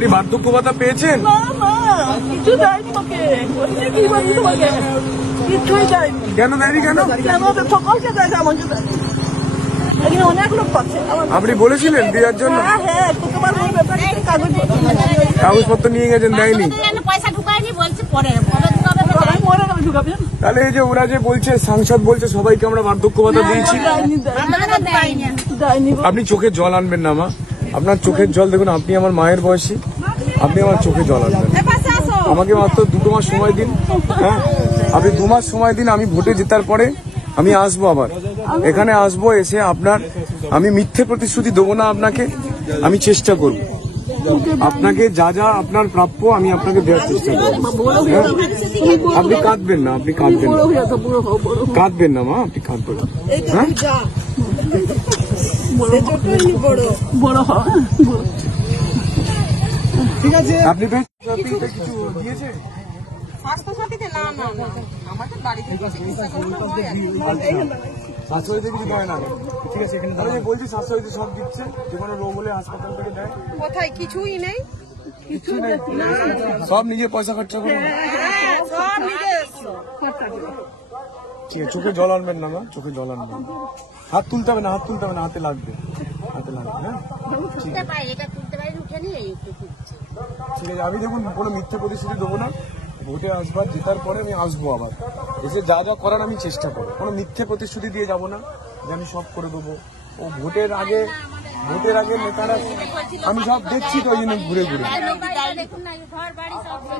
আপনি বার্ধক্য ভাতা পেয়েছেন? কিছু দেয়নি ওকে, কি বলছি তোমাকে, কিছুই দেয়নি। কেন দেয়নি? কেন ঠকাইছে দেয় আমাকে, এখানে অনেক লোক পাচ্ছে। আপনি বলেছিলেন দেওয়ার জন্য? হ্যাঁ, তোমার কাগজপত্র নিয়ে গেছেন, দেয়নি? পয়সা ঢুকায়নি বলছে পরে ঢুকাবে। তাহলে এই যে ওরা যে বলছে, সাংসদ বলছে সবাইকে আমরা বার্ধক্য ভাতা দিয়েছি, আপনি চোখের জল আনবেন না মা? আপনার চোখের জল দেখুন, আপনি আমার মায়ের বয়সী, আপনি আমার চোখে জল আনবেন। আমাকে মাত্র 2 মাস সময় দিন। হ্যাঁ, আপনি 2 মাস সময় দিন। আমি ভোটে জেতার পরে আমি আসবো, আবার এখানে আসবো, এসে আপনার আমি মিথ্যে প্রতিশ্রুতি দেবো না আপনাকে, আমি চেষ্টা করব আপনাকে যা যা আপনার প্রাপ্য আমি আপনাকে দেওয়ার চেষ্টা করবো। আপনি কাঁদবেন না, আপনি কাঁদবেন না, কাঁদবেন না মা, আপনি কাঁদবেন না। হ্যাঁ, ঠিক আছে। আপনি কিছু দিয়েছে স্বাস্থ্যসাথীতে? না, আমাদের বাড়িতে স্বাস্থ্যসাথী কিছু দেয় না। ঠিক আছে, তাহলে বলছি স্বাস্থ্যসাথী সব দিচ্ছে, যে কোনো রোগ হলে হাসপাতাল থেকে দেয়। কোথায় কিছুই নেই, কিছু নেই, সব নিজে পয়সা খরচা করে। সব নিজস্ব। ঠিক আছে, চোখে জল আনবেন না মা, চোখে জল আনবেন। হাত তুলতে হবে না, হাত তুলতে হবে না, হাতে লাগবে, হাতে লাগবে। হ্যাঁ, ঠিক আছে। আমি দেখুন কোনো মিথ্যে প্রতিশ্রুতি দেবো না। ভোটে আসবার জেতার পরে আমি আসবো, আবার এসে যা যা করার আমি চেষ্টা করবো। কোনো মিথ্যে প্রতিশ্রুতি দিয়ে যাবো না যে আমি সব করে দেবো। ও ভোটের আগে নেতারা আমি সব দেখছি, তো ওই জন্য ঘুরে ঘুরে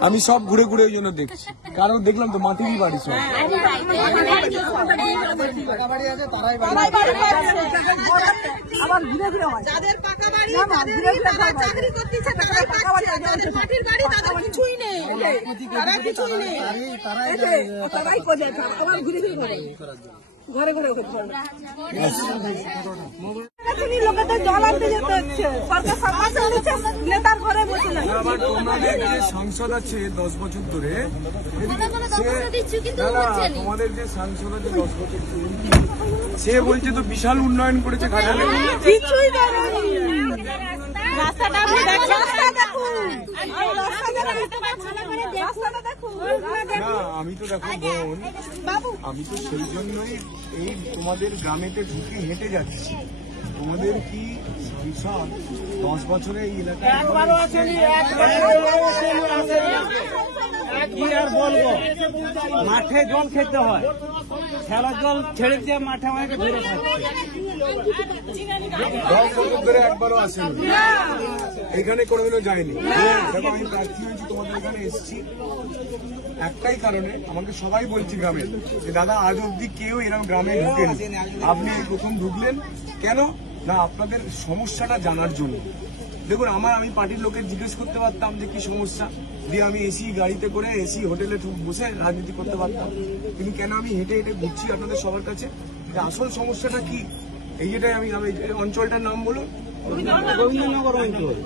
আমি সব ঘুরে ঘুরে ওই জন্য দেখছি। কারণ দেখলাম তো মাটিরই বাড়ি সব। আবার ঘুরে ঘুরে হয়, যাদের পাকা বাড়ি, তারা চাকরি করতেছে, তারাই পাচ্ছে, যাদের মাটির বাড়ি তাদের কিছুই নেই, তারা কিছুই নেই, তারাই করে আবার ঘুরে ঘুরে ঘরে ঘরে লোকেদের জল আনতে যেতে হচ্ছে, সরকার সামাজিক দিচ্ছে, নেতার ঘরে বসে না। তোমাদের যে সংসদ আছে 10 বছর ধরে, তোমাদের যে সংসদ আছে 10 বছর ধরে, সে বলছে তো বিশাল উন্নয়ন করেছে ঘাটালে। কিছুই দেয়নি, রাস্তাটা আপনি দেখুন, না আমি তো দেখো বোন, আমি তো সেই জন্যই এই তোমাদের গ্রামেতে ঢুকে হেঁটে যাচ্ছি। তোমাদের কি সংসদ 10 বছরে এই এলাকায় কি আর বলবো, মাঠে জল খেতে হয়, খেলার জল ছেড়ে দিয়ে মাঠে আমাকে ধরে খাচ্ছে। 10 বছর ধরে একবারও আসেনি, এখানে কোনোদিনও যায়নি। দেখো আমি প্রার্থী হয়েছি, তোমাদের এখানে এসেছি একটাই কারণে, আমাকে সবাই বলছি গ্রামে যে দাদা আজ অব্দি কেউ এরকম গ্রামে ঢুকেন, আপনি প্রথম ঢুকলেন কেন না? আপনাদের সমস্যাটা জানার জন্য। দেখুন আমি পার্টির লোকের জিজ্ঞেস করতে পারতাম যে কি সমস্যা, দিয়ে আমি এসি গাড়িতে করে এসি হোটেলে বসে রাজনীতি করতে পারতাম, কিন্তু কেন আমি হেঁটে হেঁটে ঘুরছি আপনাদের সবার কাছে যে আসল সমস্যাটা কি। এই যেটাই আমি অঞ্চলটার নাম বলুন,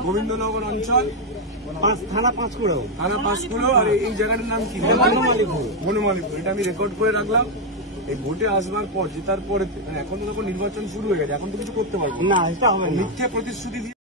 গোবিন্দনগর অঞ্চল, থানা 5 কুড়ো, আর এই জায়গাটার নাম কি? বনমালীপুর। এটা আমি রেকর্ড করে রাখলাম। এই ভোটে আসবার পর, জেতার পরে, এখন তো নির্বাচন শুরু হয়ে গেছে, এখন তো কিছু করতে পারবো না, এটা হবে না। মিথ্যে প্রতিশ্রুতি